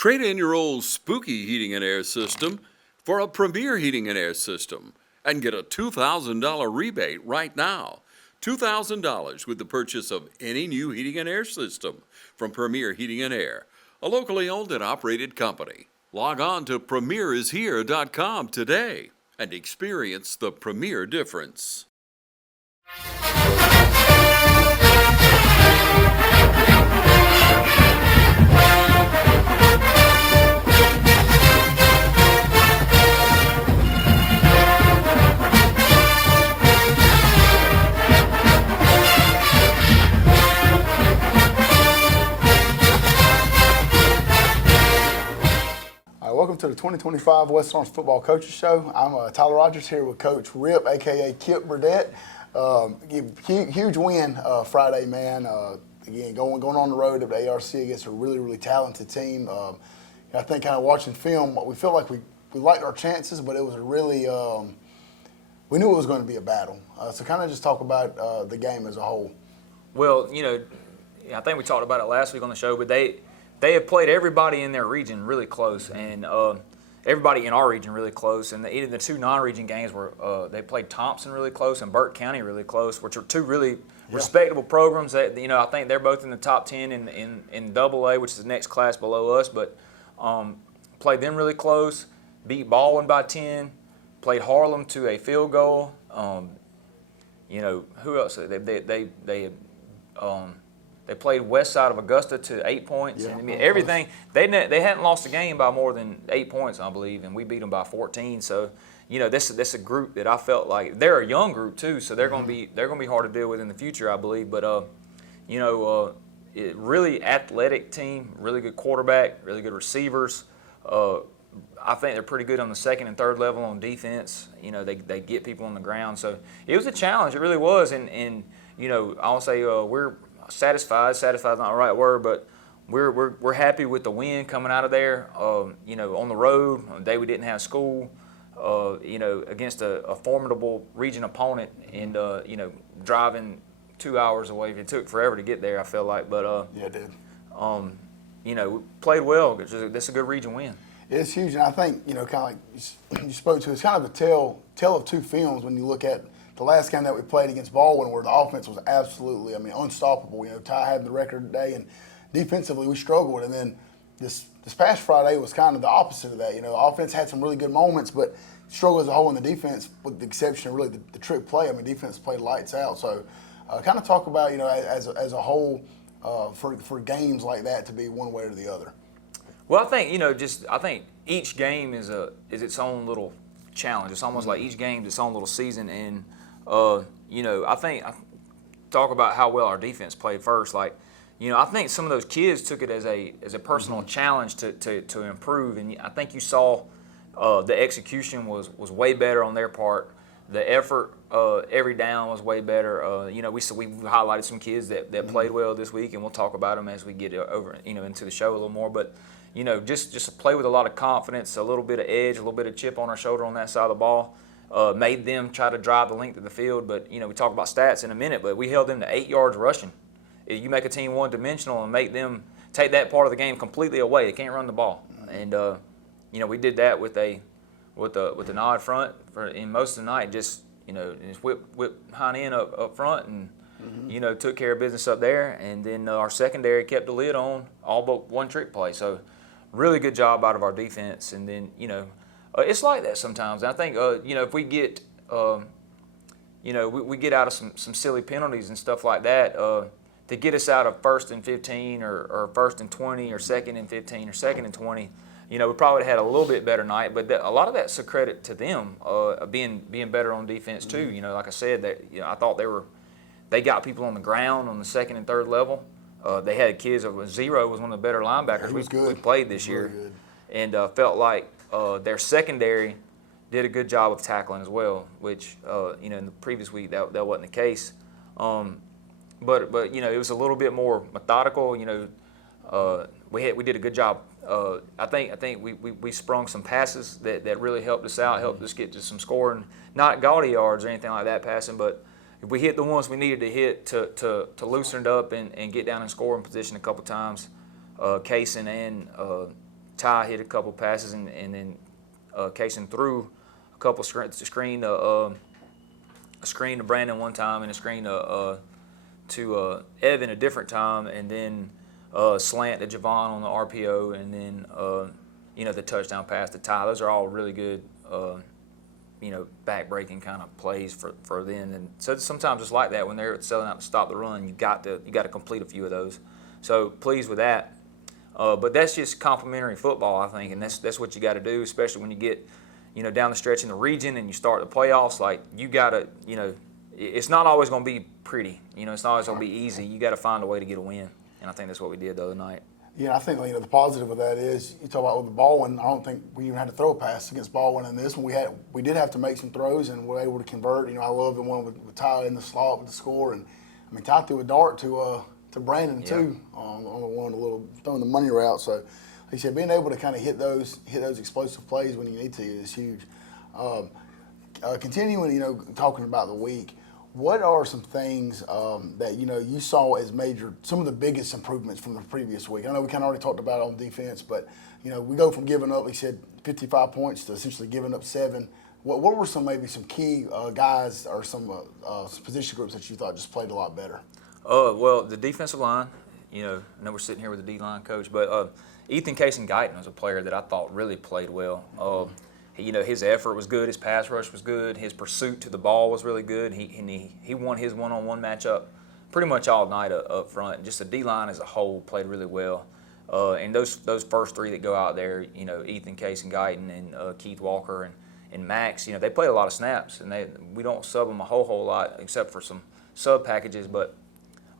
Trade in your old spooky heating and air system for a premier heating and air system and get a $2,000 rebate right now. $2,000 with the purchase of any new heating and air system from Premier Heating and Air, a locally owned and operated company. Log on to premierishere.com today and experience the premier difference. Welcome to the 2025 West Orange Football Coaches Show. I'm Tyler Rogers here with Coach Rip, a.k.a. Kip Burdett. Huge win Friday, man. Again, going on the road of the ARC against a really talented team. I think kind of watching film, we felt like we liked our chances, but it was a really, we knew it was going to be a battle. So kind of just talk about the game as a whole. Well, I think we talked about it last week on the show, but they have played everybody in their region really close, and everybody in our region really close. And the two non-region games were they played Thompson really close and Burke County really close, which are two really respectable programs. That I think they're both in the top 10 in AA, which is the next class below us. But played them really close, beat Baldwin by 10, played Harlem to a field goal. Who else? They played west side of Augusta to 8 points. Yeah, I mean, everything. They hadn't lost a game by more than 8 points, I believe, and we beat them by 14. So, this is a group that I felt like they're a young group too. So they're going to be hard to deal with in the future, I believe. But really athletic team, really good quarterback, really good receivers. I think they're pretty good on the second and third level on defense. They get people on the ground. So it was a challenge. It really was. And I'll say we're satisfied. Satisfied is not the right word, but we're happy with the win coming out of there. On the road, on the day we didn't have school, against a formidable region opponent, and driving 2 hours away. It took forever to get there, I feel like, but yeah, it did. We played well. That's a good region win. It's huge, and I think kind of like you spoke to. It's kind of a tale of two films when you look at the last game that we played against Baldwin, where the offense was absolutely, unstoppable. Ty had the record today, and defensively we struggled. And then this past Friday was kind of the opposite of that. Offense had some really good moments, but struggled as a whole in the defense, with the exception of really the trick play. Defense played lights out. So, kind of talk about as a whole for games like that to be one way or the other. Well, I think I think each game is its own little challenge. It's almost like each game is its own little season, and I think talk about how well our defense played first. I think some of those kids took it as a personal challenge to improve, and I think you saw the execution was way better on their part. The effort every down was way better. We highlighted some kids that played well this week, and we'll talk about them as we get over into the show a little more. But just play with a lot of confidence, a little bit of edge, a little bit of chip on our shoulder on that side of the ball. Made them try to drive the length of the field, but we talk about stats in a minute, but we held them to 8 yards rushing. If you make a team one-dimensional and make them take that part of the game completely away, they can't run the ball. And we did that with an odd front in most of the night. Just whip hind end up front and took care of business up there. And then our secondary kept the lid on all but one trick play. So really good job out of our defense. And then it's like that sometimes. And I think, if we get, we get out of some silly penalties and stuff like that to get us out of 1st and 15 or 1st and 20 or 2nd and 15 or 2nd and 20, we probably had a little bit better night. But a lot of that's a credit to them being better on defense too. Like I said, that I thought they got people on the ground on the 2nd and 3rd level. They had kids. Zero was one of the better linebackers we played this year, good. And felt like their secondary did a good job of tackling as well, which in the previous week that wasn't the case. But it was a little bit more methodical. We did a good job. I think we sprung some passes that really helped us out, helped us get to some scoring, not gaudy yards or anything like that passing, but if we hit the ones we needed to hit to loosen it up and get down in scoring position a couple times, Kaysen and Ty hit a couple passes, and then Kaysen threw a couple screen a screen to Brandon one time and a screen to Evan a different time, and then slant to Javon on the RPO, and then the touchdown pass to Ty. Those are all really good, back-breaking kind of plays for them. And so sometimes it's like that when they're selling out to stop the run. You got to complete a few of those. So pleased with that. But that's just complimentary football, I think, and that's what you got to do, especially when you get down the stretch in the region and you start the playoffs. Like, you got to, it's not always going to be pretty. It's not always going to be easy. You got to find a way to get a win, and I think that's what we did the other night. Yeah, I think the positive of that is you talk about with the Baldwin. I don't think we even had to throw a pass against Baldwin in this one. We did have to make some throws and were able to convert. I love the one with Ty in the slot with the score, and Ty threw a dart to Brandon too on the one throwing the money route. So, like I said, being able to kind of hit those explosive plays when you need to is huge. Continuing, talking about the week. What are some things that you saw as some of the biggest improvements from the previous week? I know we kind of already talked about it on defense, but we go from giving up, like you said, 55 points to essentially giving up 7. What were some key guys or some position groups that you thought just played a lot better? Well, the defensive line. I know we're sitting here with the D-line coach, but Ethan Kaysen-Guyton was a player that I thought really played well. His effort was good, his pass rush was good, his pursuit to the ball was really good. He won his one-on-one matchup pretty much all night up front. Just the D-line as a whole played really well. And those first 3 that go out there, Ethan Kaysen-Guyton and Keith Walker and Max, they played a lot of snaps, and we don't sub them a whole lot except for some sub packages, but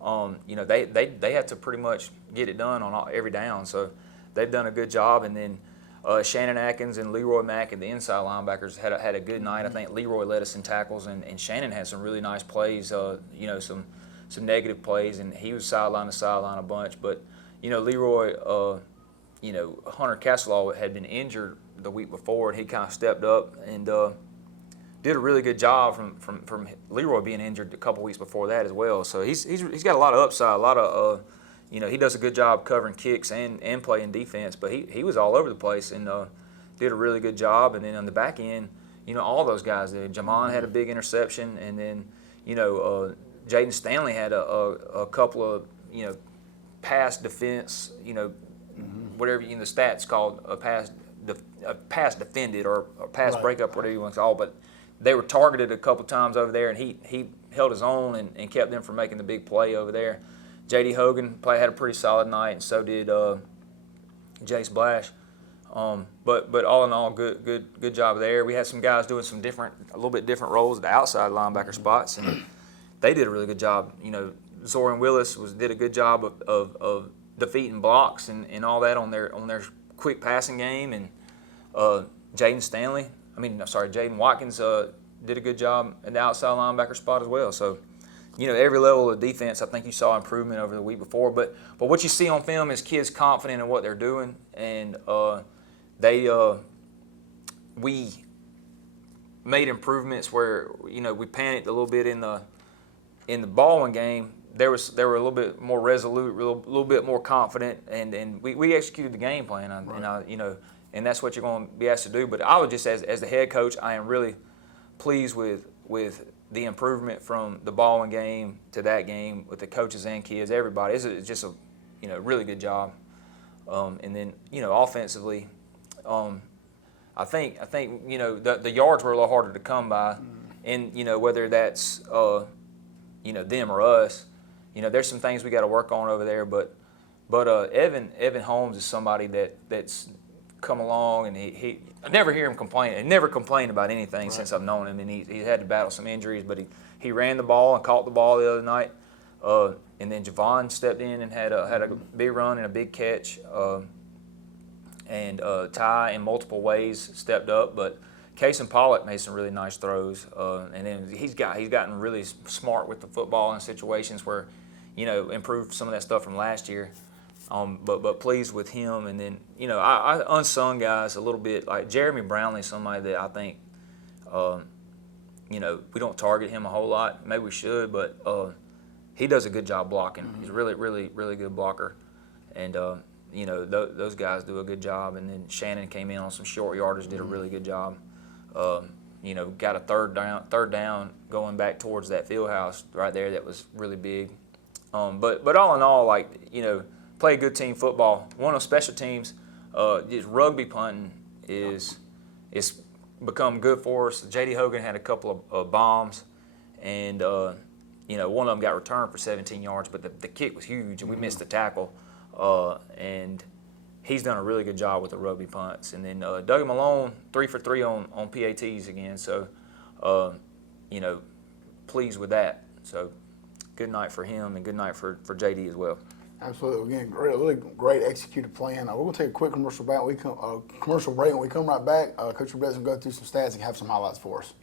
they have to pretty much get it done on every down. So they've done a good job, and then Shannon Atkins and Leroy Mack and the inside linebackers had a good night. I think Leroy led us in tackles, and Shannon had some really nice plays, some negative plays, and he was sideline to sideline a bunch. But, Leroy, Hunter Castelaw had been injured the week before, and he kind of stepped up and did a really good job from Leroy being injured a couple weeks before that as well. So he's got a lot of upside, a lot of he does a good job covering kicks and playing defense, but he was all over the place and did a really good job. And then on the back end, all those guys did. Jamon had a big interception, and then, Jaden Stanley had a couple of, pass defense, whatever the stats called a pass defended or pass breakup, whatever you want to call it. But they were targeted a couple times over there, and he held his own and kept them from making the big play over there. J.D. Hogan had a pretty solid night, and so did Jace Blash. But all in all, good job there. We had some guys doing a little bit different roles at the outside linebacker spots, and they did a really good job. Zorian Willis did a good job of defeating blocks and all that on their quick passing game, and Jaden Watkins did a good job at the outside linebacker spot as well. So, every level of defense, I think you saw improvement over the week before. But what you see on film is kids confident in what they're doing, and we made improvements where we panicked a little bit in the Baldwin game. They were a little bit more resolute, a little bit more confident, and we executed the game plan. And that's what you're going to be asked to do. But I would just, as the head coach, I am really pleased with the improvement from the Baldwin game to that game with the coaches and kids, everybody. It's just a really good job. And then offensively, I think the yards were a little harder to come by, and whether that's them or us, there's some things we got to work on over there. But Evan Holmes is somebody that's come along, and I never hear him complain. He never complained about anything since I've known him, and he had to battle some injuries, but he ran the ball and caught the ball the other night. And then Javon stepped in and had a big run and a big catch. And Ty in multiple ways stepped up, but Case and Pollock made some really nice throws. And then he's gotten really smart with the football in situations where, improved some of that stuff from last year. But pleased with him. And then, I unsung guys a little bit, like Jeremy Brownlee, somebody that I think, we don't target him a whole lot. Maybe we should, but he does a good job blocking. He's a really, really, really good blocker. And those guys do a good job. And then Shannon came in on some short yardage, did a really good job. Got a third down going back towards that field house right there. That was really big. But all in all, play good team football. One of special teams, just rugby punting is become good for us. J.D. Hogan had a couple of bombs, and one of them got returned for 17 yards, but the kick was huge, and we missed the tackle. And he's done a really good job with the rugby punts. And then Doug Malone, 3 for 3 on PATs again. So, pleased with that. So, good night for him and good night for JD as well. Absolutely. Again, really great executed plan. We're going to take a quick commercial break. When we come right back, Coach Robert's going to go through some stats and have some highlights for us.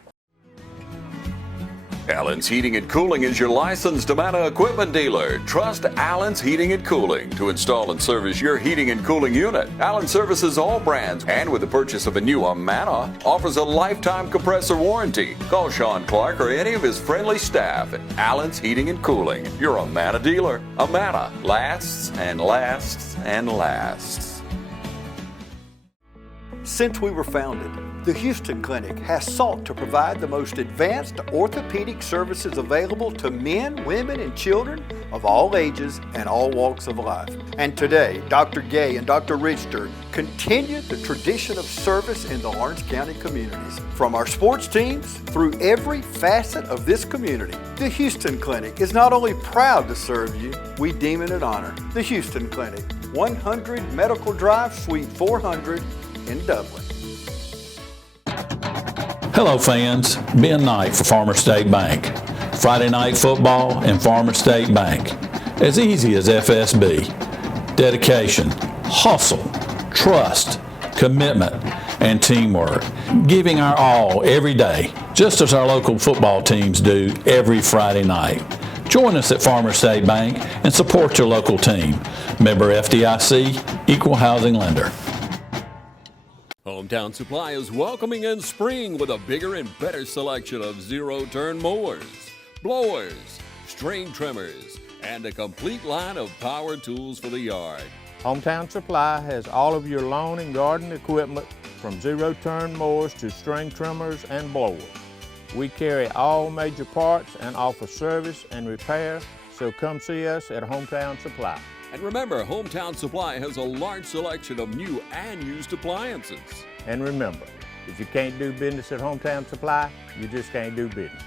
Allen's Heating and Cooling is your licensed Amana equipment dealer. Trust Allen's Heating and Cooling to install and service your heating and cooling unit. Allen services all brands, and with the purchase of a new Amana, offers a lifetime compressor warranty. Call Sean Clark or any of his friendly staff at Allen's Heating and Cooling, your Amana dealer. Amana lasts and lasts and lasts. Since we were founded, the Houston Clinic has sought to provide the most advanced orthopedic services available to men, women, and children of all ages and all walks of life. And today, Dr. Gay and Dr. Richter continue the tradition of service in the Lawrence County communities. From our sports teams through every facet of this community, the Houston Clinic is not only proud to serve you, we deem it an honor. The Houston Clinic, 100 Medical Drive, Suite 400 in Dublin. Hello fans, Ben Knight for Farmer State Bank. Friday night football and Farmer State Bank. As easy as FSB. Dedication, hustle, trust, commitment, and teamwork. Giving our all every day, just as our local football teams do every Friday night. Join us at Farmer State Bank and support your local team. Member FDIC, Equal Housing Lender. Hometown Supply is welcoming in spring with a bigger and better selection of zero-turn mowers, blowers, string trimmers, and a complete line of power tools for the yard. Hometown Supply has all of your lawn and garden equipment from zero-turn mowers to string trimmers and blowers. We carry all major parts and offer service and repair, so come see us at Hometown Supply. And remember, Hometown Supply has a large selection of new and used appliances. And remember, if you can't do business at Hometown Supply, you just can't do business.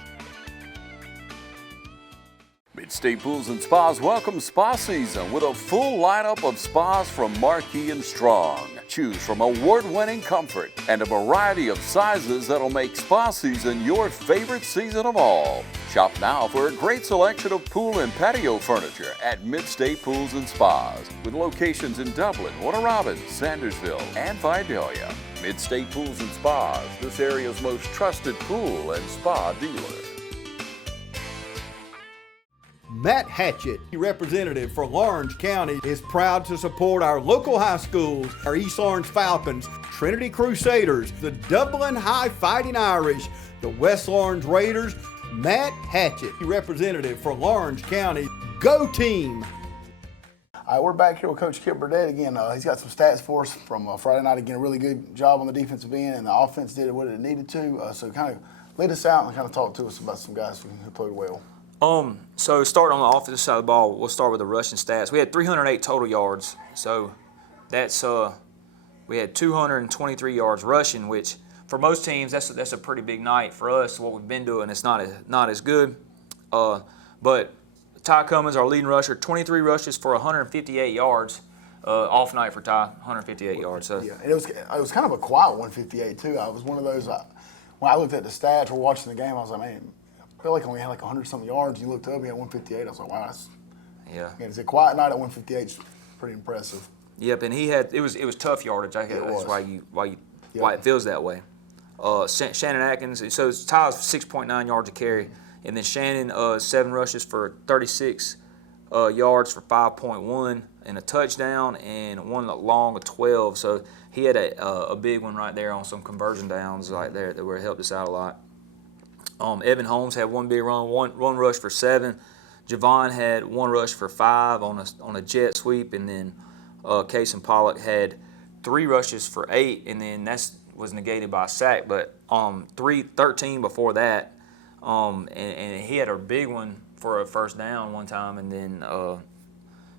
Mid-State Pools and Spas welcomes spa season with a full lineup of spas from Marquee and Strong. Choose from award-winning comfort and a variety of sizes that'll make spa season your favorite season of all. Shop now for a great selection of pool and patio furniture at Mid-State Pools and Spas with locations in Dublin, Warner Robins, Sandersville, and Vidalia. Mid-State Pools and Spas, this area's most trusted pool and spa dealer. Matt Hatchett, representative for Lawrence County, is proud to support our local high schools, our East Lawrence Falcons, Trinity Crusaders, the Dublin High Fighting Irish, the West Lawrence Raiders. Matt Hatchett, representative for Lawrence County. Go team! All right, we're back here with Coach Kip Burdett again. He's got some stats for us from Friday night. Again, a really good job on the defensive end, and the offense did what it needed to. So kind of lead us out and kind of talk to us about some guys who played well. So starting on the offensive side of the ball, we'll start with the rushing stats. We had 308 total yards, so that's we had 223 yards rushing, which for most teams that's a pretty big night. For us, what we've been doing, it's not as good. But Ty Cummins, our leading rusher, 23 rushes for 158 yards. Off night for Ty, 158 yards. So. Yeah, and it was kind of a quiet 158 too. I was one of those. When I looked at the stats or watching the game, I was like, man. I feel like he only had like 100-something yards. You looked up, he had 158. I was like, wow, that's it's a quiet night at 158. It's pretty impressive. Yep, and it was tough yardage. I guess that's why it feels that way. Shannon Atkins, so Ty's 6.9 yards a carry, and then Shannon 7 rushes for 36 yards for 5.1 and a touchdown, and one long of 12. So he had a big one right there on some conversion downs right there that would helped us out a lot. Evan Holmes had one big run, one rush for 7. Javon had 1 rush for 5 on a jet sweep, and then Casey Pollock had 3 rushes for 8, and then was negated by a sack, but 13 before that, and he had a big one for a first down one time, and then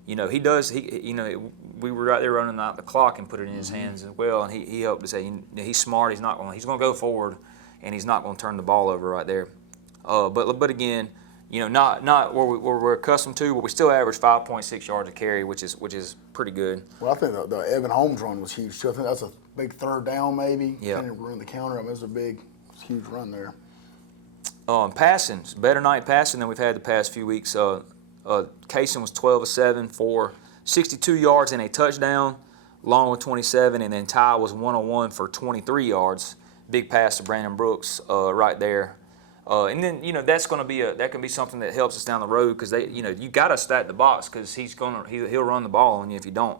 we were right there running out the clock and put it in his hands as well, and he helped us. He's smart. He's going to go forward, and he's not going to turn the ball over right there. But again, not where we're accustomed to, but we still average 5.6 yards a carry, which is pretty good. Well, I think the Evan Holmes run was huge too. I think that's a big third down maybe. Yeah. Kind of run the counter. I mean, it was huge run there. Passing, better night passing than we've had the past few weeks. Kaysen was 12 of 7 for 62 yards and a touchdown, Long with 27, and then Ty was 1 of 1 for 23 yards. Big pass to Brandon Brooks right there. And then that's going to be that can be something that helps us down the road, because you got to stack the box, because he'll run the ball on you if you don't,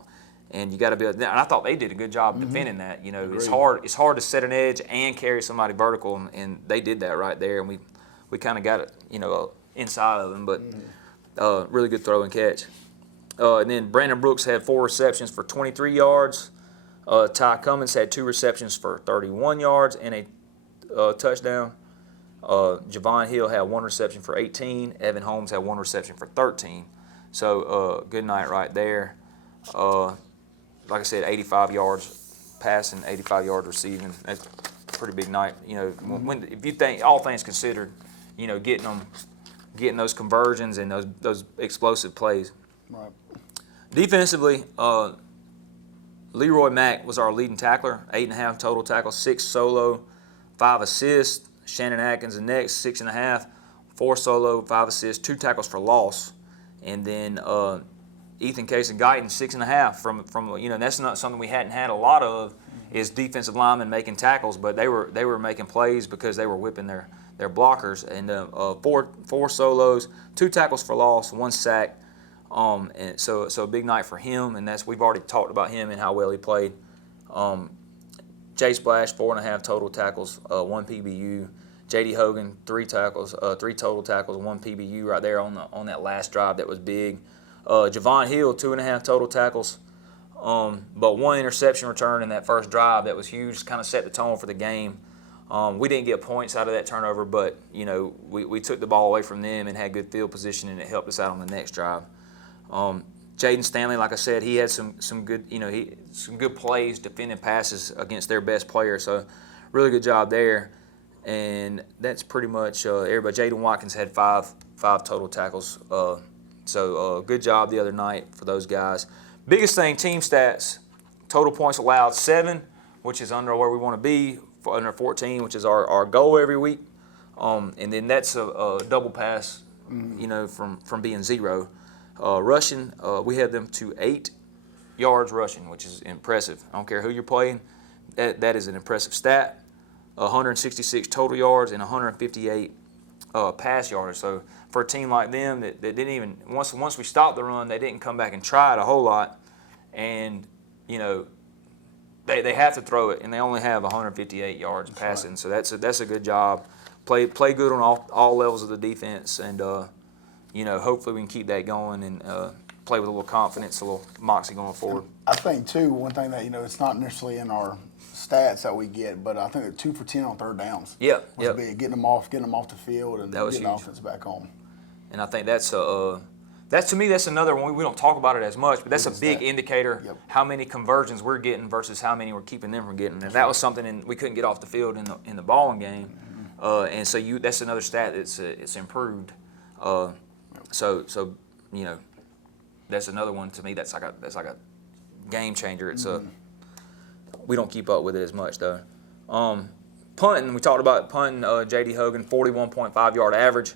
and you got to be. And I thought they did a good job defending that. It's hard to set an edge and carry somebody vertical, and they did that right there, and we kind of got it inside of them, but really good throw and catch. And then Brandon Brooks had 4 receptions for 23 yards. Ty Cummins had 2 receptions for 31 yards and a touchdown. Javon Hill had 1 reception for 18. Evan Holmes had 1 reception for 13. So good night right there. Like I said, 85 yards passing, 85 yards receiving. That's a pretty big night. If you think all things considered, getting those conversions and those explosive plays. Right. Defensively, Leroy Mack was our leading tackler, 8.5 total tackles, 6 solo, 5 assists. Shannon Atkins the next, 6.5, 4 solo, 5 assists, 2 tackles for loss, and then Ethan Case and Guyton 6.5 from that's not something we hadn't had a lot of, is defensive linemen making tackles, but they were making plays because they were whipping their blockers, and 4 solos, 2 tackles for loss, 1 sack, and so a big night for him, and we've already talked about him and how well he played. Jay Splash, 4.5 total tackles, 1 PBU. J.D. Hogan, 3 tackles, 3 total tackles, 1 PBU right there on that last drive that was big. Javon Hill, 2.5 total tackles, but 1 interception return in that first drive that was huge, kind of set the tone for the game. We didn't get points out of that turnover, but we took the ball away from them and had good field position, and it helped us out on the next drive. Jaden Stanley, like I said, he had some good some good plays defending passes against their best player, so really good job there. And that's pretty much everybody. Jaden Watkins had 5 total tackles, so good job the other night for those guys. Biggest thing, team stats, total points allowed 7, which is under where we want to be, under 14, which is our goal every week, and then that's a double pass, from being 0. Rushing, we had them to 8 yards rushing, which is impressive. I don't care who you're playing. That is an impressive stat. 166 total yards and 158 pass yards. So for a team like them that didn't even, once we stopped the run, they didn't come back and try it a whole lot. And, they have to throw it, and they only have 158 yards passing. Right. So that's a good job. Play good on all levels of the defense, and hopefully we can keep that going and play with a little confidence, a little moxie going forward. I think too, one thing that it's not necessarily in our stats that we get, but I think that 2 for 10 on third downs. Yeah, was big. Getting them off the field and getting huge. the offense back home. And I think that's to me that's another one. We don't talk about it as much, but that's a big indicator how many conversions we're getting versus how many we're keeping them from getting. And that was something we couldn't get off the field in the balling game, and so that's another stat that's it's improved. So that's another one to me that's like a game changer. It's we don't keep up with it as much though. Punting, we talked about punting. J.D. Hogan, 41.5 yard average.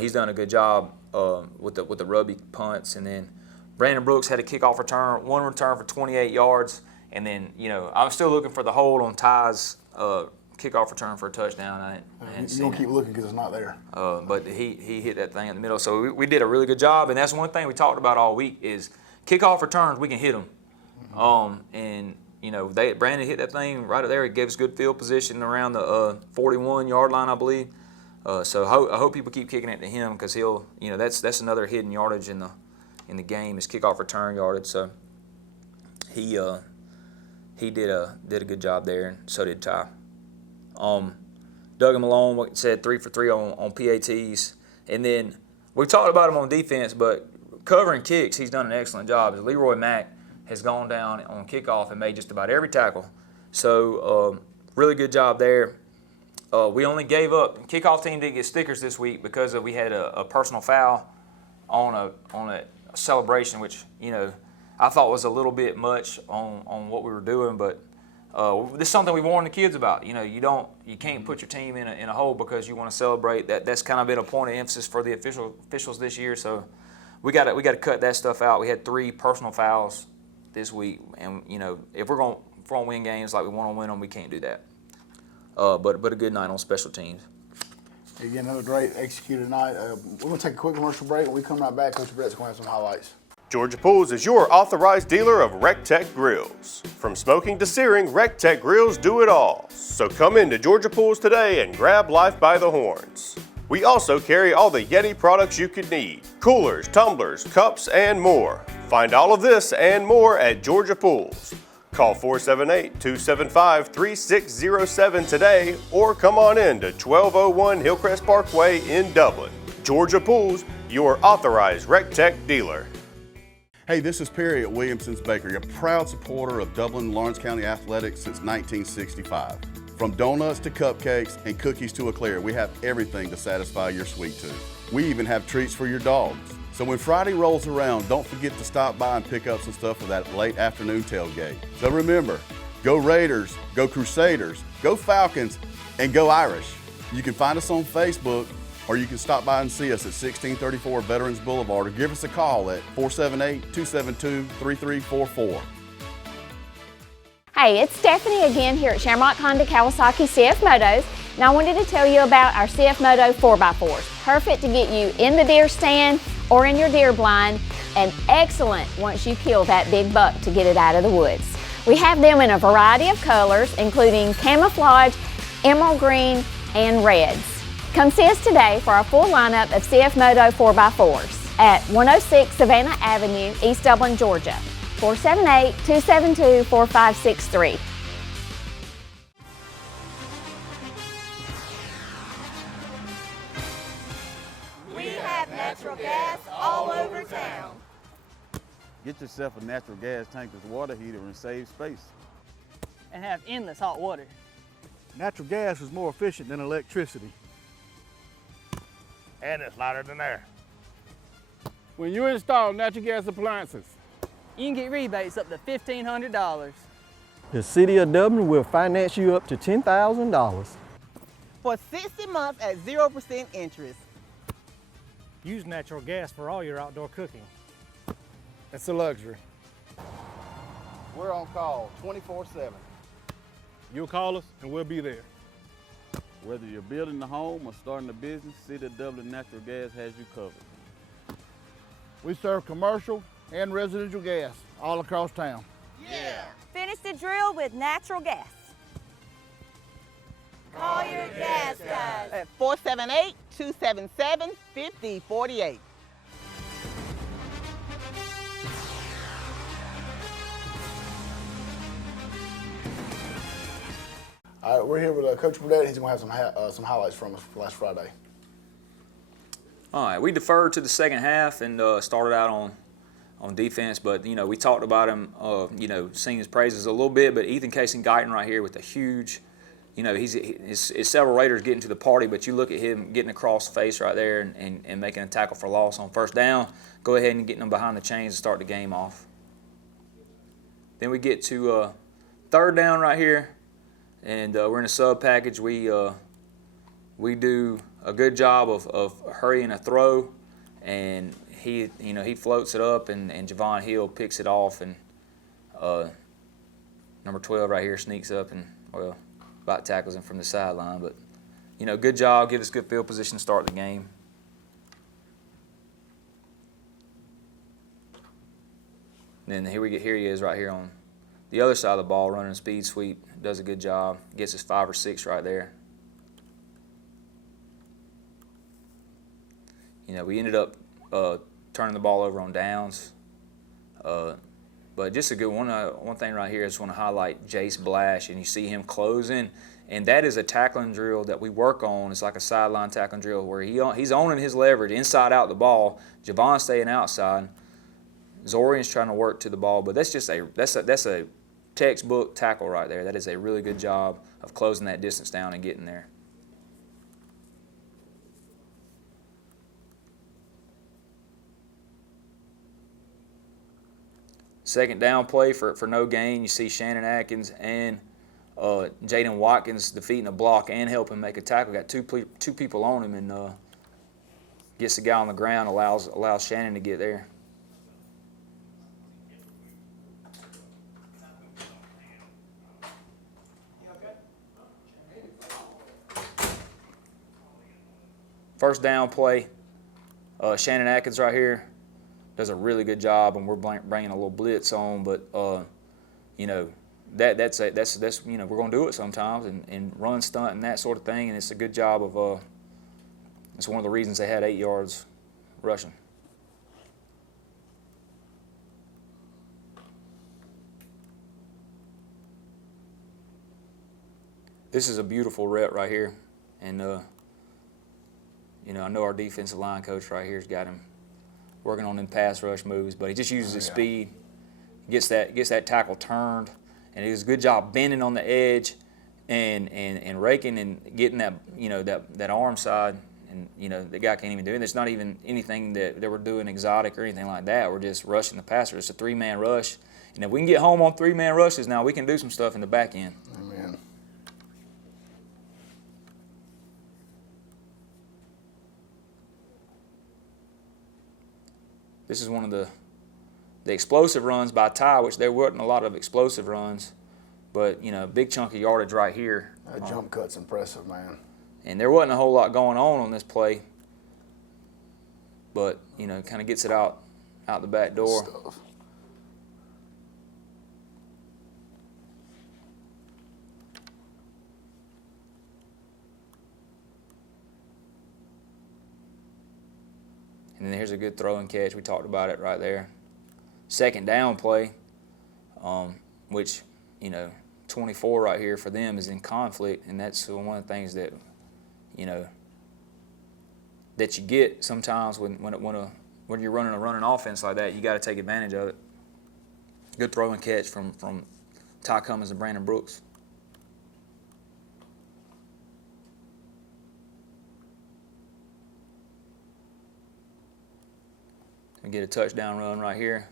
He's done a good job with the rugby punts, and then Brandon Brooks had a kickoff return, 1 return for 28 yards, and then I'm still looking for the hold on Ty's kickoff return for a touchdown. I hadn't You don't keep looking because it's not there. But he hit that thing in the middle, so we did a really good job, and that's one thing we talked about all week is kickoff returns. We can hit them, and Brandon hit that thing right there. It gave us good field position around the 41-yard line, I believe. So I hope people keep kicking it to him, because he'll that's another hidden yardage in the game is kickoff return yardage. So he did a good job there, and so did Ty. Doug and Malone said 3 for 3 on PATs, and then we talked about him on defense, but covering kicks, he's done an excellent job. Leroy Mack has gone down on kickoff and made just about every tackle. So really good job there. We only gave up. Kickoff team didn't get stickers this week because we had a personal foul on a celebration, which I thought was a little bit much on what we were doing, but this is something we warned the kids about. You can't put your team in a hole because you want to celebrate. That's kind of been a point of emphasis for the officials this year. So we got to cut that stuff out. We had 3 personal fouls this week, and if we're going to win games like we want to win them, we can't do that. But a good night on special teams. Again, another great executed night. We're going to take a quick commercial break. When we come right back, Coach Brett's going to have some highlights. Georgia Pools is your authorized dealer of RecTech grills. From smoking to searing, RecTech grills do it all. So come into Georgia Pools today and grab life by the horns. We also carry all the Yeti products you could need: coolers, tumblers, cups, and more. Find all of this and more at Georgia Pools. Call 478-275-3607 today or come on in to 1201 Hillcrest Parkway in Dublin. Georgia Pools, your authorized RecTech dealer. Hey, this is Perry at Williamson's Bakery, a proud supporter of Dublin and Lawrence County athletics since 1965. From donuts to cupcakes and cookies to eclair, we have everything to satisfy your sweet tooth. We even have treats for your dogs. So when Friday rolls around, don't forget to stop by and pick up some stuff for that late afternoon tailgate. So remember, go Raiders, go Crusaders, go Falcons, and go Irish. You can find us on Facebook, or you can stop by and see us at 1634 Veterans Boulevard, or give us a call at 478-272-3344. Hey, it's Stephanie again here at Shamrock Honda Kawasaki CF Motos, and I wanted to tell you about our CF Moto 4x4s. Perfect to get you in the deer stand or in your deer blind, and excellent once you kill that big buck to get it out of the woods. We have them in a variety of colors, including camouflage, emerald green, and reds. Come see us today for our full lineup of CF Moto 4x4s at 106 Savannah Avenue, East Dublin, Georgia. 478-272-4563. We have natural gas all over town. Get yourself a natural gas tankless water heater and save space. And have endless hot water. Natural gas is more efficient than electricity. And it's lighter than air. When you install natural gas appliances, you can get rebates up to $1,500. The City of Dublin will finance you up to $10,000. For 60 months at 0% interest. Use natural gas for all your outdoor cooking. It's a luxury. We're on call 24/7. you'll call us and we'll be there. Whether you're building a home or starting a business, City of Dublin Natural Gas has you covered. We serve commercial and residential gas all across town. Yeah! Finish the drill with natural gas. Call your gas guys at 478-277-5048. All right, we're here with Coach Burdett. He's going to have some highlights from us for last Friday. All right, we deferred to the second half and started out on defense, but we talked about him, singing his praises a little bit. But Ethan Casey-Guyton right here with a huge, he's several Raiders getting to the party, but you look at him getting across the face right there and making a tackle for loss on first down. Go ahead and getting them behind the chains and start the game off. Then we get to third down right here, and we're in a sub package. We do a good job of hurrying a throw, and he floats it up, and Javon Hill picks it off, and number 12 right here sneaks up and about tackles him from the sideline. But good job, give us good field position to start the game. And then here he is right here on the other side of the ball, running a speed sweep. Does a good job, gets us 5 or 6 right there. We ended up turning the ball over on downs, but But just a good one. One thing right here, I just want to highlight Jace Blash, and you see him closing, and that is a tackling drill that we work on. It's like a sideline tackling drill where he's owning his leverage inside out the ball. Javon staying outside. Zorian's trying to work to the ball, but that's a textbook tackle right there. That is a really good job of closing that distance down and getting there. Second down play for no gain. You see Shannon Atkins and Jaden Watkins defeating a block and helping make a tackle. Got two people on him, and gets the guy on the ground, allows Shannon to get there. First down play, Shannon Atkins right here does a really good job, and we're bringing a little blitz on, but you know, that's you know, we're going to do it sometimes and run stunt and that sort of thing, and it's a good job of it's one of the reasons they had 8 yards rushing. This is a beautiful rep right here, and you know, I know our defensive line coach right here's got him working on them pass rush moves, but he just uses his speed, gets that tackle turned, and he does a good job bending on the edge and raking and getting that, you know, that arm side, and you know, the guy can't even do it. It's not even anything that we're doing exotic or anything like that. We're just rushing the passer. It's a 3-man rush, and if we can get home on 3-man rushes now, we can do some stuff in the back end. Amen. This is one of the explosive runs by Ty, which there wasn't a lot of explosive runs, but you know, big chunk of yardage right here. That jump cut's impressive, man. And there wasn't a whole lot going on this play, but you know, kind of gets it out the back door. And then here's a good throw and catch. We talked about it right there. Second down play, which, you know, 24 right here for them is in conflict, and that's one of the things that, you know, that you get sometimes when you're running a running offense like that. You got to take advantage of it. Good throw and catch from Ty Cummins and Brandon Brooks. We get a touchdown run right here.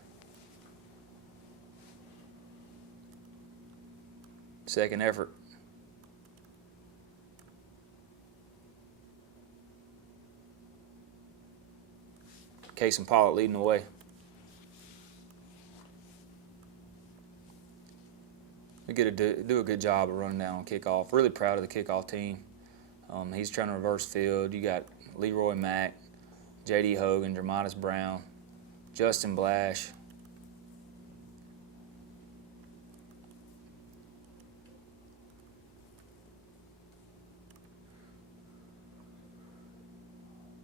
Second effort. Case and Pollock leading the way. We do a good job of running down on kickoff. Really proud of the kickoff team. He's trying to reverse field. You got Leroy Mack, J.D. Hogan, Dramatis Brown, Justin Blash.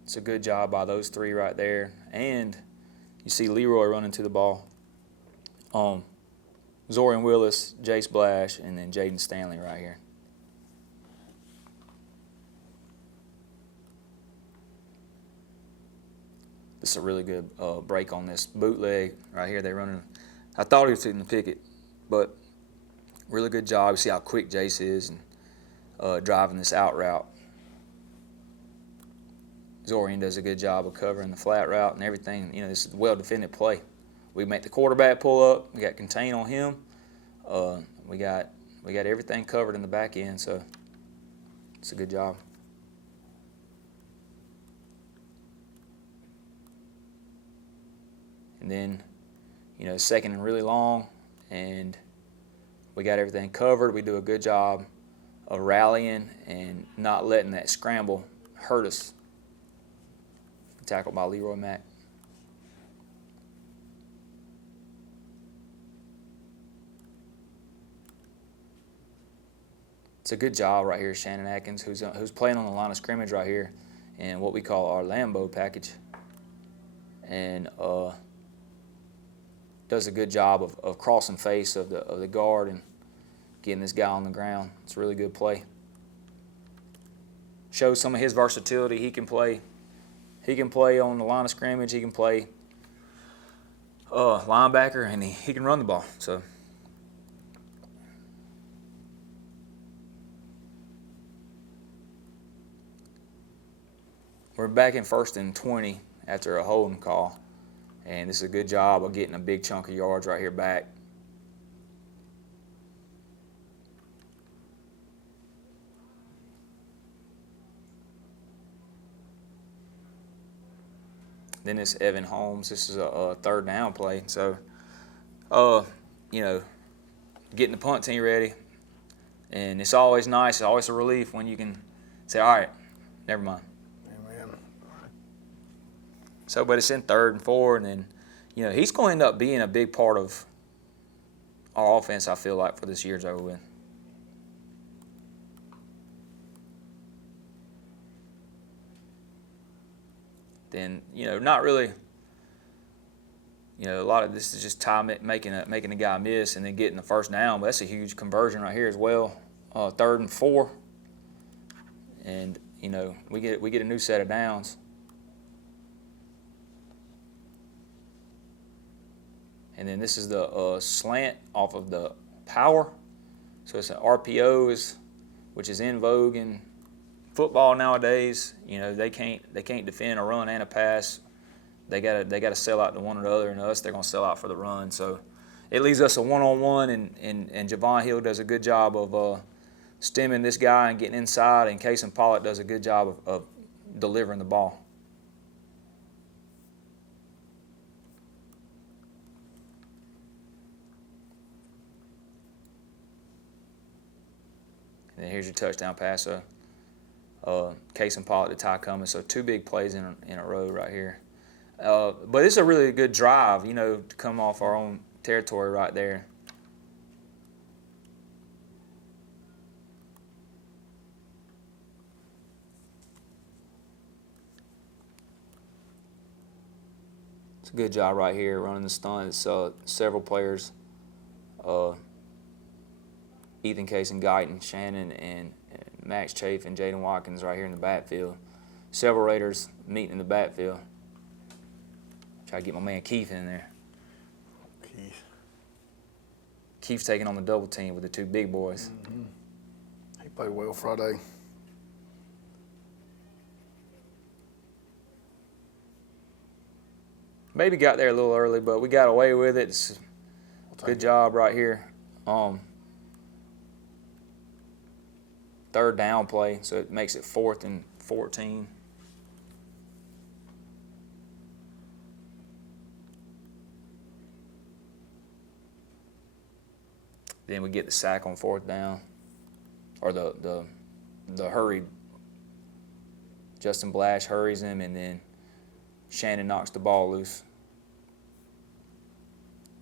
It's a good job by those three right there. And you see Leroy running to the ball. Zorian Willis, Jace Blash, and then Jaden Stanley right here. This is a really good break on this bootleg right here. They're running. I thought he was hitting the picket, but really good job. You see how quick Jace is and driving this out route. Zorian does a good job of covering the flat route and everything. You know, this is a well-defended play. We make the quarterback pull up. We got contain on him. We got everything covered in the back end, so it's a good job. And then, you know, second and really long, and we got everything covered. We do a good job of rallying and not letting that scramble hurt us. Tackled by Leroy Mack. It's a good job right here, Shannon Atkins, who's playing on the line of scrimmage right here in what we call our Lambo package. And does a good job of crossing face of the guard and getting this guy on the ground. It's a really good play. Shows some of his versatility. He can play on the line of scrimmage. He can play linebacker, and he can run the ball. So we're back in 1st and 20 after a holding call, and this is a good job of getting a big chunk of yards right here back. Then it's Evan Holmes. This is a 3rd down play. So, you know, getting the punt team ready. And it's always nice, it's always a relief when you can say, all right, never mind. Amen. So, but it's in 3rd and 4, and then, you know, he's going to end up being a big part of our offense, I feel like, for this year's over with. Then, you know, not really, you know, a lot of this is just time making a guy miss and then getting the 1st down, but that's a huge conversion right here as well. 3rd and 4, and, you know, we get a new set of downs. And then this is the slant off of the power. So it's an RPO, which is in vogue in football nowadays. You know, they can't defend a run and a pass. They gotta sell out to one or the other, and us they're gonna sell out for the run. So it leaves us a one-on-one, and Javon Hill does a good job of stemming this guy and getting inside, and Casey Pollock does a good job of delivering the ball. And then here's your touchdown pass. Case and Pollock to Ty Cummins. So 2 big plays in a row right here. But it's a really good drive, you know, to come off our own territory right there. It's a good job right here running the stunts. Several players, Ethan Case and Guyton, Shannon and Max Chafe and Jaden Watkins right here in the backfield. Several Raiders meeting in the backfield. Try to get my man Keith in there. Keith's taking on the double team with the 2 big boys. Mm-hmm. He played well Friday. Maybe got there a little early, but we got away with it. It's good job right here. 3rd down play, so it makes it 4th and 14. Then we get the sack on 4th down, or the hurried. Justin Blash hurries him, and then Shannon knocks the ball loose.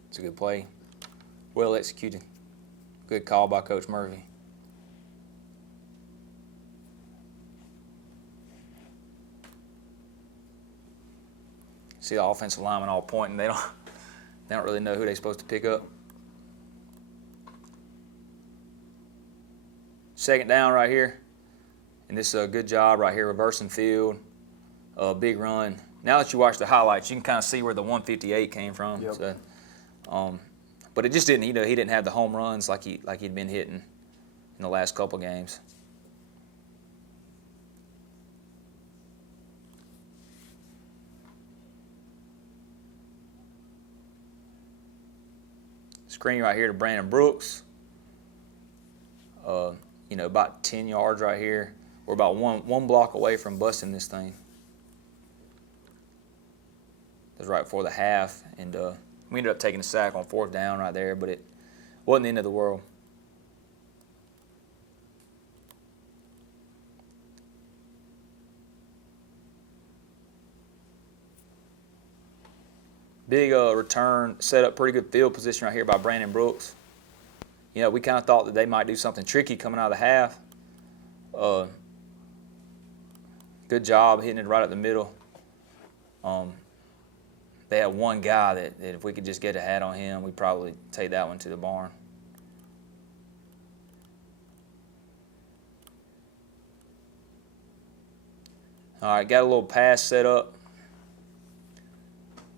It's a good play, well executed. Good call by Coach Murphy. See the offensive linemen all pointing. They don't really know who they're supposed to pick up. 2nd down right here, and this is a good job right here, reversing field, big run. Now that you watch the highlights, you can kind of see where the 158 came from. Yep. So, but it just didn't. You know, he didn't have the home runs like he'd been hitting in the last couple games. Screen right here to Brandon Brooks. You know, about 10 yards right here. We're about one block away from busting this thing. It was right before the half, and we ended up taking a sack on 4th down right there, but it wasn't the end of the world. Big return, set up pretty good field position right here by Brandon Brooks. You know, we kind of thought that they might do something tricky coming out of the half. Good job hitting it right up the middle. they had one guy that if we could just get a hat on him, we'd probably take that one to the barn. All right, got a little pass set up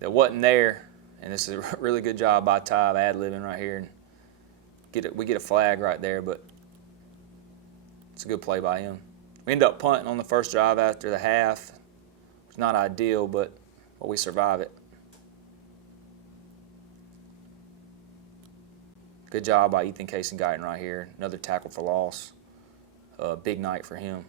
that wasn't there, and this is a really good job by Ty of ad-libbing right here. We get a flag right there, but it's a good play by him. We end up punting on the first drive after the half. It's not ideal, but we survive it. Good job by Ethan Casey-Guyton right here. Another tackle for loss. Big night for him.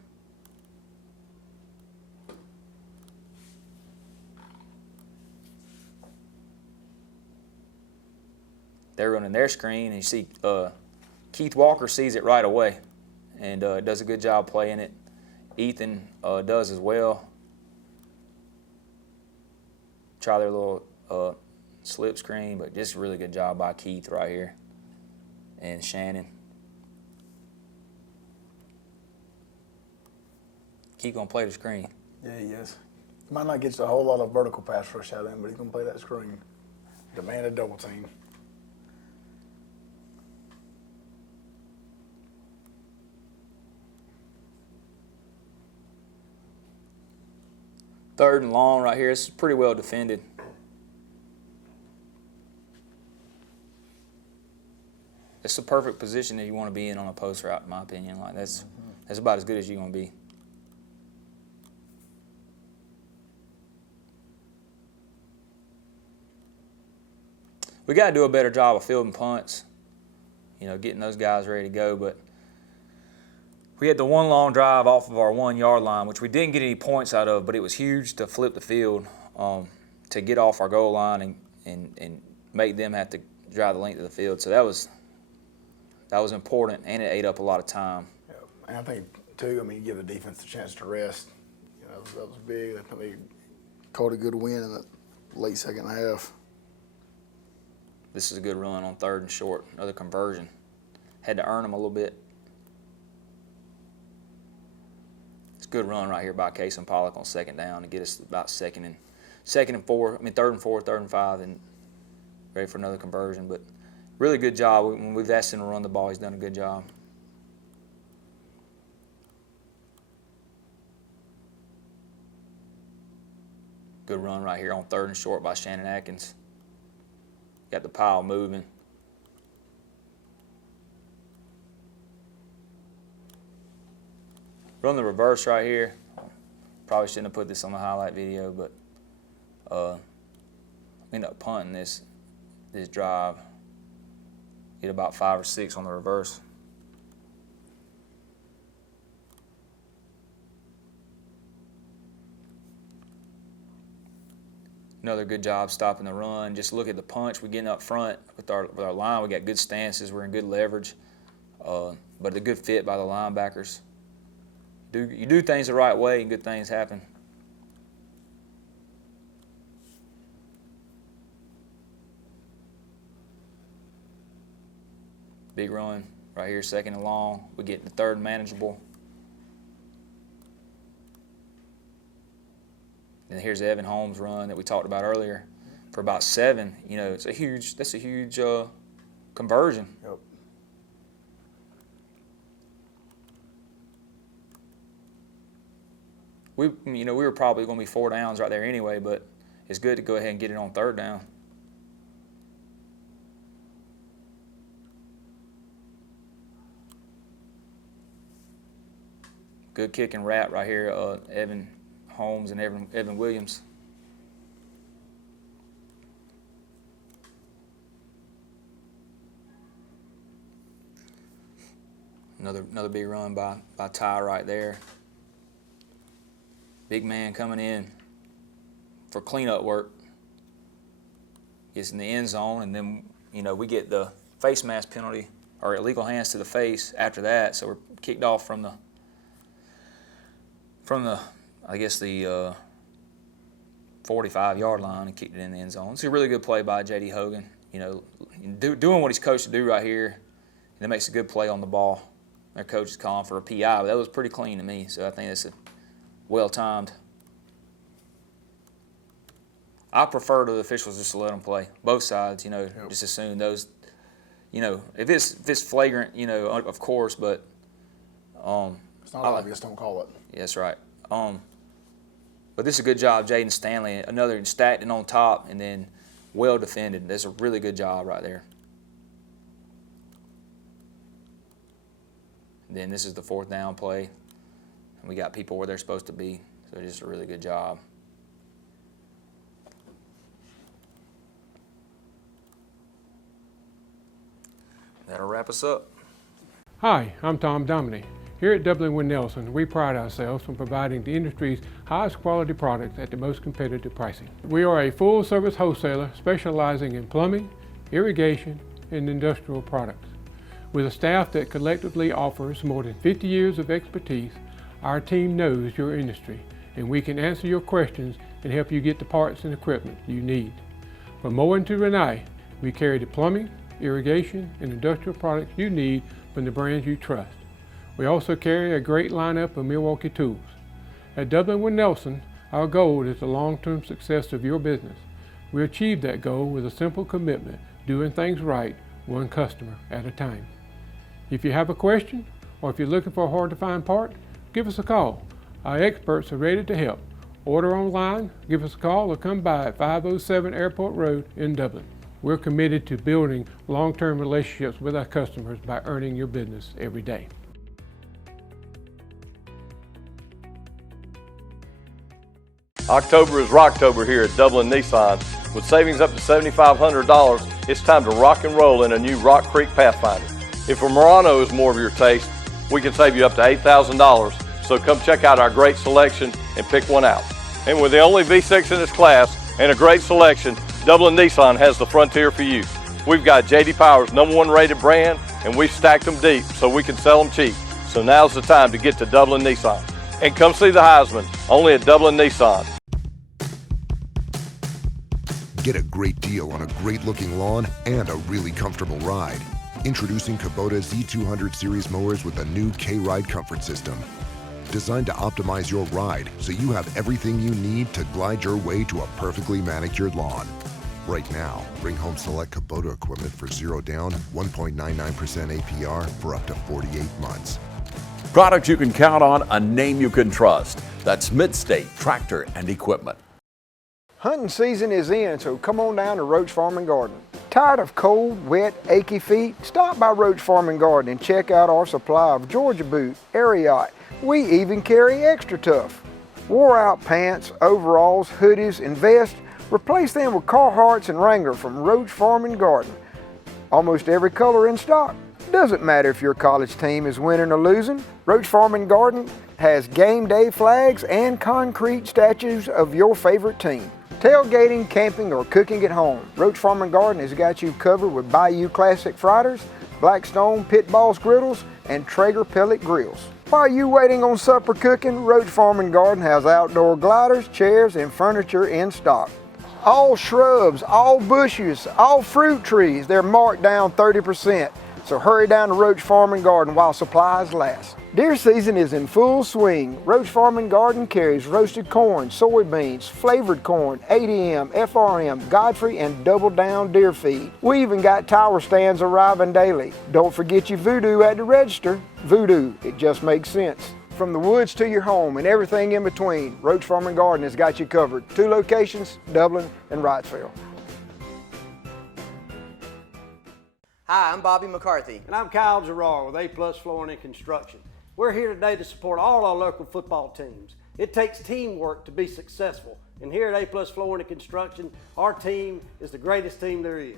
They're running their screen, and you see Keith Walker sees it right away and does a good job playing it. Ethan does as well. Try their little slip screen, but just a really good job by Keith right here and Shannon. Keith gonna play the screen. Yeah, he is. Might not get a whole lot of vertical pass rush out of him, but he's gonna play that screen. Demand a double team. Third and long right here. This is pretty well defended. It's the perfect position that you want to be in on a post route, in my opinion. Like that's about as good as you're going to be. We got to do a better job of fielding punts, you know, getting those guys ready to go. But we had the one long drive off of our 1 yard line, which we didn't get any points out of, but it was huge to flip the field, to get off our goal line and make them have to drive the length of the field. So that was important, and it ate up a lot of time. Yeah. And I think, too, I mean, you give the defense a chance to rest. You know, that was big. I think they caught a good win in the late second half. This is a good run on 3rd and short, another conversion. Had to earn them a little bit. It's a good run right here by Case and Pollock on 2nd down to get us about 3rd and 4, 3rd and 5, and ready for another conversion. But really good job. When we've asked him to run the ball, he's done a good job. Good run right here on 3rd and short by Shannon Atkins. Got the pile moving. Run the reverse right here. Probably shouldn't have put this on the highlight video, but end up punting this drive. Get about 5 or 6 on the reverse. Another good job stopping the run. Just look at the punch. We're getting up front with our line. We got good stances. We're in good leverage. But a good fit by the linebackers. You do things the right way and good things happen. Big run right here, 2nd and long. We get the 3rd manageable. And here's the Evan Holmes run that we talked about earlier for about 7. You know, that's a huge conversion. Yep. We were probably going to be 4 downs right there anyway, but it's good to go ahead and get it on 3rd down. Good kick and wrap right here, Evan Holmes and Evan Williams. Another big run by Ty right there. Big man coming in for cleanup work. Gets in the end zone, and then we get the face mask penalty or illegal hands to the face after that. So we're kicked off from the I guess the 45-yard line and kicked it in the end zone. It's a really good play by J.D. Hogan. Doing what he's coached to do right here, and it makes a good play on the ball. Their coach is calling for a PI, but that was pretty clean to me. So I think that's well timed. I prefer to the officials just to let them play, both sides, you know, just as soon those, you know, if it's flagrant, you know, of course, but it's not obvious, don't call it. Yeah, that's right. But this is a good job, Jaden Stanley. Another stacked and on top, and then well defended. That's a really good job right there. And then this is the 4th down play. And we got people where they're supposed to be. So just a really good job. That'll wrap us up. Hi, I'm Tom Dominy. Here at Dublin Wind Nelson, we pride ourselves on providing the industry's highest quality products at the most competitive pricing. We are a full-service wholesaler specializing in plumbing, irrigation, and industrial products. With a staff that collectively offers more than 50 years of expertise, our team knows your industry, and we can answer your questions and help you get the parts and equipment you need. From mowing to Renee, we carry the plumbing, irrigation, and industrial products you need from the brands you trust. We also carry a great lineup of Milwaukee tools. At Dublin Wind Nelson, our goal is the long-term success of your business. We achieve that goal with a simple commitment, doing things right, one customer at a time. If you have a question, or if you're looking for a hard-to-find part, give us a call. Our experts are ready to help. Order online, give us a call, or come by at 507 Airport Road in Dublin. We're committed to building long-term relationships with our customers by earning your business every day. October is Rocktober here at Dublin Nissan. With savings up to $7,500, it's time to rock and roll in a new Rock Creek Pathfinder. If a Murano is more of your taste, we can save you up to $8,000, so come check out our great selection and pick one out. And with the only V6 in its class and a great selection, Dublin Nissan has the Frontier for you. We've got J.D. Power's #1 rated brand, and we've stacked them deep so we can sell them cheap. So now's the time to get to Dublin Nissan. And come see the Heisman, only at Dublin Nissan. Get a great deal on a great-looking lawn and a really comfortable ride. Introducing Kubota Z200 Series mowers with a new K-Ride comfort system. Designed to optimize your ride so you have everything you need to glide your way to a perfectly manicured lawn. Right now, bring home select Kubota equipment for 0 down, 1.99% APR for up to 48 months. Products you can count on, a name you can trust. That's Mid-State Tractor and Equipment. Hunting season is in, so come on down to Roach Farm and Garden. Tired of cold, wet, achy feet? Stop by Roach Farm and Garden and check out our supply of Georgia Boot, Ariat. We even carry Extra Tough. Wore out pants, overalls, hoodies, and vests, replace them with Carhartts and Wrangler from Roach Farm and Garden. Almost every color in stock. Doesn't matter if your college team is winning or losing. Roach Farm and Garden has game day flags and concrete statues of your favorite team. Tailgating, camping, or cooking at home, Roach Farm and Garden has got you covered with Bayou Classic Fritters, Blackstone Pit Boss Griddles, and Traeger Pellet Grills. While you waiting on supper cooking, Roach Farm and Garden has outdoor gliders, chairs, and furniture in stock. All shrubs, all bushes, all fruit trees, they're marked down 30%. So hurry down to Roach Farm and Garden while supplies last. Deer season is in full swing. Roach Farm and Garden carries roasted corn, soybeans, flavored corn, ADM, FRM, Godfrey, and Double Down deer feed. We even got tower stands arriving daily. Don't forget your Voodoo at the register. Voodoo, it just makes sense. From the woods to your home and everything in between, Roach Farm and Garden has got you covered. 2 locations, Dublin and Wrightsville. Hi, I'm Bobby McCarthy. And I'm Kyle Gerard with A+ Flooring and Construction. We're here today to support all our local football teams. It takes teamwork to be successful. And here at A+ Flooring and Construction, our team is the greatest team there is.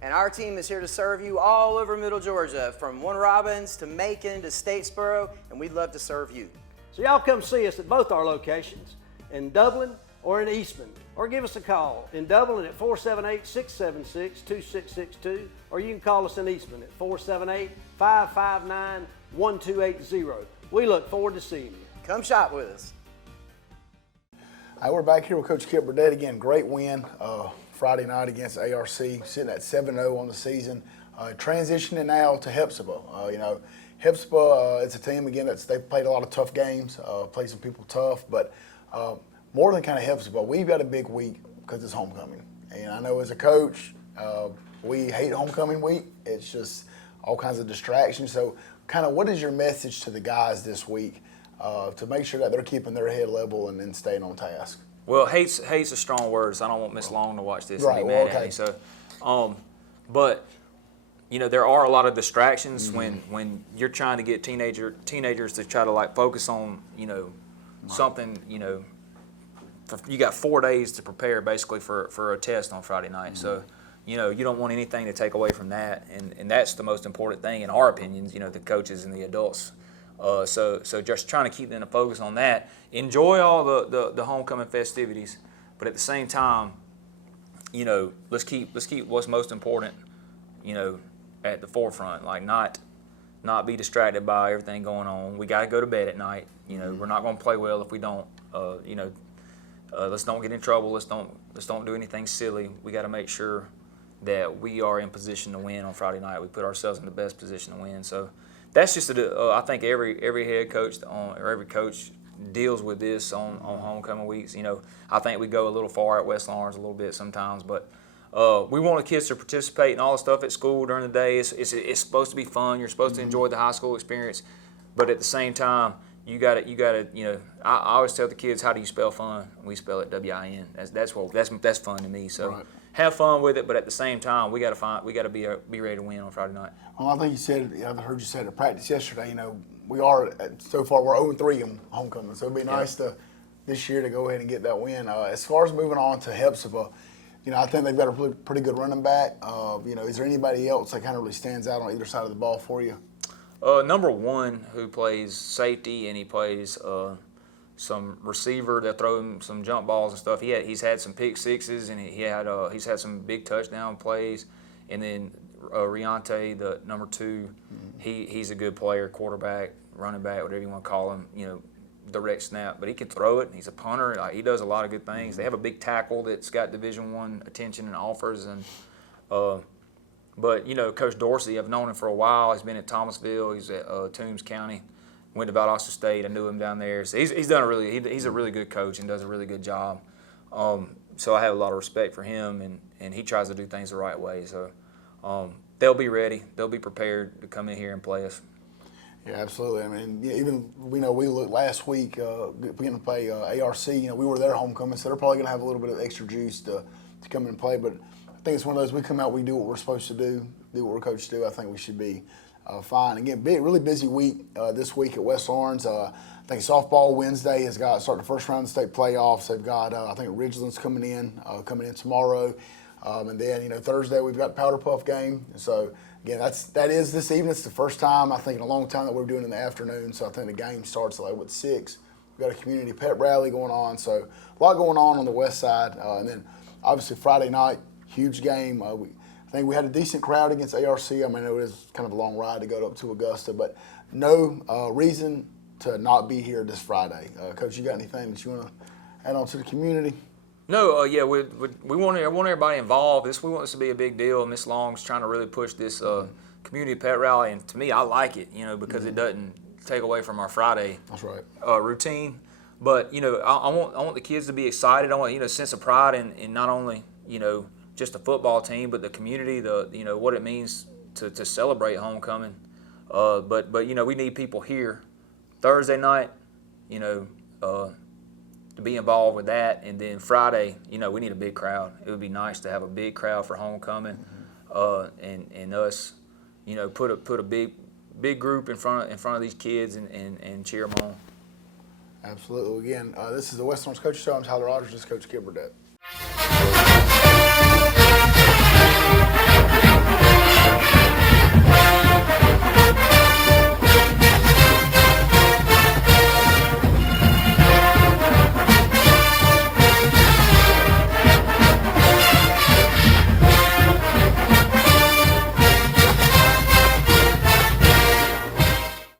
And our team is here to serve you all over Middle Georgia, from Warner Robins to Macon to Statesboro, and we'd love to serve you. So y'all come see us at both our locations, in Dublin or in Eastman, or give us a call. In Dublin at 478-676-2662, or you can call us in Eastman at 478-559-1280. We look forward to seeing you. Come shop with us. All right, we're back here with Coach Kip Burdett again. Great win Friday night against ARC, sitting at 7-0 on the season. Transitioning now to Hepzibah. Hepzibah is a team, again, they've played a lot of tough games, played some people tough, but more than kind of Hepzibah, we've got a big week because it's homecoming. And I know as a coach, we hate homecoming week. It's just all kinds of distractions. So kind of what is your message to the guys this week to make sure that they're keeping their head level and then staying on task? Well, hate's a strong word, so I don't want Miss Long to watch this Right, and be well, mad at okay. me. So, but there are a lot of distractions when you're trying to get teenagers to try to like focus on something. You got 4 days to prepare basically for a test on Friday night. So, you don't want anything to take away from that, and that's the most important thing in our opinions. The coaches and the adults. So just trying to keep them to focus on that. Enjoy all the homecoming festivities, but at the same time, let's keep what's most important, at the forefront. Like not be distracted by everything going on. We got to go to bed at night. We're not going to play well if we don't. Let's don't get in trouble. Let's don't do anything silly. We got to make sure that we are in position to win on Friday night. We put ourselves in the best position to win. So. That's just I think every head coach or every coach deals with this on homecoming weeks. I think we go a little far at West Lawrence a little bit sometimes, but we want the kids to participate in all the stuff at school during the day. It's supposed to be fun. You're supposed to enjoy the high school experience, but at the same time, you got to. I always tell the kids, how do you spell fun? We spell it W-I-N. That's fun to me. So. Right. Have fun with it, but at the same time, we got to be ready to win on Friday night. Well, I think I heard you say it at practice yesterday. We are so far we're 0-3 in homecoming, so it'd be nice to this year to go ahead and get that win. As far as moving on to Hepzibah, I think they've got a pretty good running back. Is there anybody else that kind of really stands out on either side of the ball for you? Number one, who plays safety and he plays some receiver that throw him some jump balls and stuff. He's had some pick sixes and he's had some big touchdown plays. And then Riante, the number two, he's a good player, quarterback, running back, whatever you want to call him. Direct snap, but he can throw it. He's a punter. He does a lot of good things. They have a big tackle that's got Division I attention and offers. And but Coach Dorsey, I've known him for a while. He's been at Thomasville. He's at Toombs County. Went to Valdosta State. I knew him down there. So he's done he's a really good coach and does a really good job. So I have a lot of respect for him, and he tries to do things the right way. So they'll be ready. They'll be prepared to come in here and play us. Yeah, absolutely. I mean, even we looked last week. We're going to play ARC. We were their homecoming, so they're probably going to have a little bit of extra juice to come in and play. But I think it's one of those. We come out, we do what we're supposed to do what we're coached to do. I think we should be fine. Again, really busy week this week at West Lawrence. I think softball Wednesday has got start the first round of the state playoffs. They've got I think Ridgeland's coming in tomorrow, and then Thursday we've got Powder Puff game. So again, that is this evening. It's the first time I think in a long time that we're doing it in the afternoon. So I think the game starts at 6. We've got a community pep rally going on. So a lot going on the west side, and then obviously Friday night, huge game. I think we had a decent crowd against ARC. I mean, it was kind of a long ride to go up to Augusta, but no reason to not be here this Friday. Coach, you got anything that you want to add on to the community? No, we want everybody involved. We want this to be a big deal. Miss Long's trying to really push this community pet rally, and to me, I like it, because it doesn't take away from our Friday routine. But I want the kids to be excited. I want a sense of pride in not only just the football team, but the community, what it means to celebrate homecoming. But we need people here Thursday night, to be involved with that, and then Friday, we need a big crowd. It would be nice to have a big crowd for homecoming, and us, put a big group in front of these kids and cheer them on. Absolutely. Again, this is the West Lawrence Coach Show. I'm Tyler Rogers. This is Coach Kip Burdett.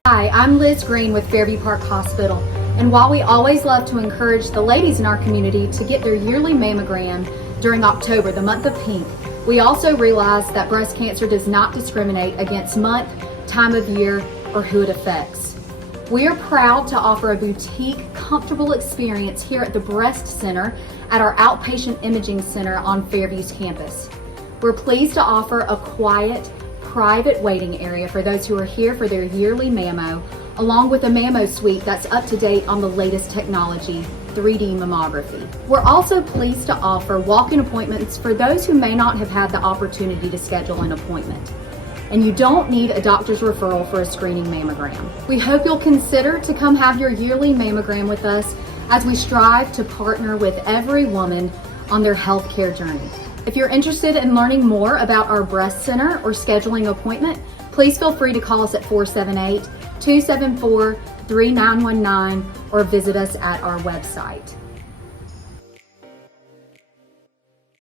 Hi, I'm Liz Green with Fairview Park Hospital, and while we always love to encourage the ladies in our community to get their yearly mammogram during October, the month of pink, we also realize that breast cancer does not discriminate against month, time of year, or who it affects. We are proud to offer a boutique, comfortable experience here at the Breast Center at our outpatient imaging center on Fairview's campus. We're pleased to offer a quiet, private waiting area for those who are here for their yearly mammo, along with a mammo suite that's up to date on the latest technology, 3D mammography. We're also pleased to offer walk-in appointments for those who may not have had the opportunity to schedule an appointment. And you don't need a doctor's referral for a screening mammogram. We hope you'll consider to come have your yearly mammogram with us as we strive to partner with every woman on their healthcare journey. If you're interested in learning more about our breast center or scheduling an appointment, please feel free to call us at 478-274-3919 or visit us at our website.